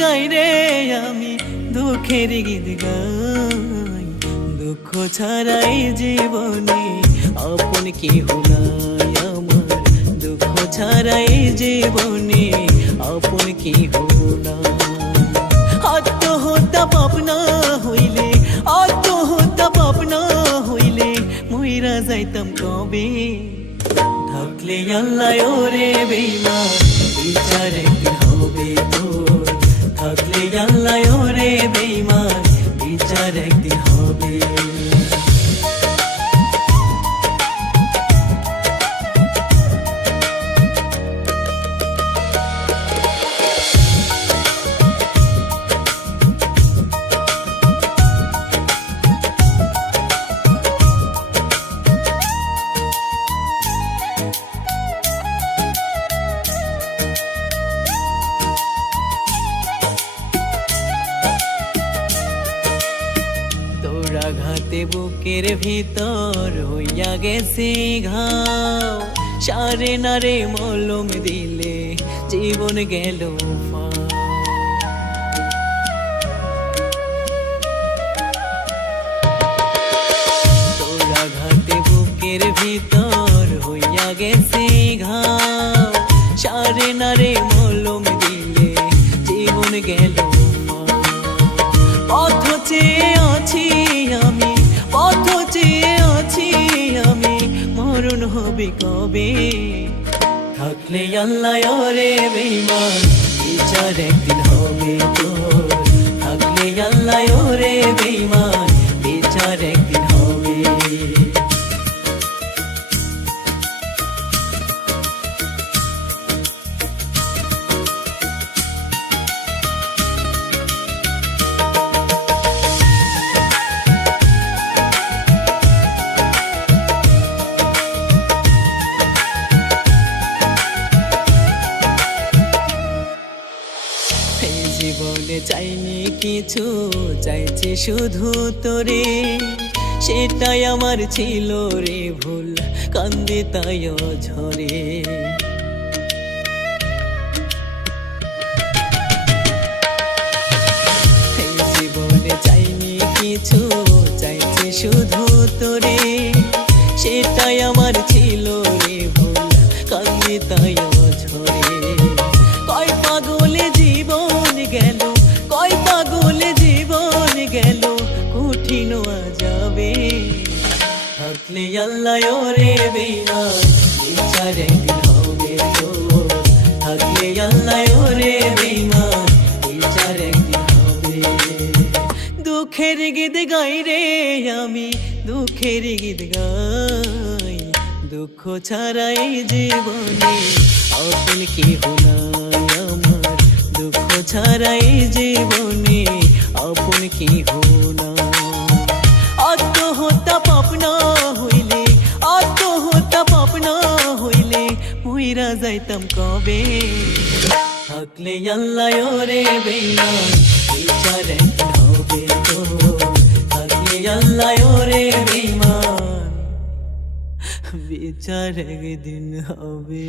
গাই রে আমি, দুঃখের গীত গাই। দুঃখ ছাড়াই জীবনে আপন কেহ নাই আমার, দুঃখ ছাড়াই জীবনে আপন কেহ নাই। আত্মহত্যা পাপ না হইলে, আত্মহত্যা পাপ না হইলে মইরা যাইতাম কবে। থাকলে আল্লাহ ওরে বেঈমান, বিচার একদিন হবে তোর। থাকলে আল্লাহ ওরে বেঈমান, বিচার একদিন হবে। আঘাতে বুকের ভিতর হইয়া গেছে ঘাও, সারে নারে মলম দিলে জীবন গেল ফাও। তোর আঘাতে বুকের ভিতর হইয়া গেছে ঘাও, সারে নারে মলম দিলে জীবন গেল ফাও। পথ চেয়ে আছি আমি, পথ চেয়ে আছি আমি, মরণ হবে কবে। থাকলে আল্লাহ ওরে বেঈমান, বিচার একদিন হবে তোর। থাকলে আল্লাহ ওরে বেঈমান, বিচার একদিন হবে। জীবনে চাইনি কিছু, চাইছি শুধু তোরে। সেটাই আমার ছিল রে ভুল, কান্দি তাই ঝরে। জীবনে চাইনি কিছু, চাইছি শুধু তোরে। সেটাই আমার ছিল রে ভুল, কান্দি তাই ঝরে। কয় পাগলে জীবন গেল, কয় পাগলে জীবন গেল, কঠিন যাবে। থাকলে আল্লাহ ওরে বেঈমান, বিচার একদিন হবে তোর। থাকলে আল্লাহ ওরে বেঈমান, বিচার একদিন হবে। দুঃখের গীত গাই রে আমি, দুঃখের গীত গাই। দুঃখ ছাড়াই জীবনে আপন কেহ নাই আমার, দুঃখ ছাড়াই জীবনে আপন কেহ নাই। আত্মহত্যা পাপ না হইলে, আত্মহত্যা পাপ না হইলে মইরা যাইতাম কবে। থাকলে আল্লাহ ওরে বেঈমান, বিচার একদিন হবে তোর। থাকলে আল্লাহ ওরে বেঈমান, বিচার একদিন হবে।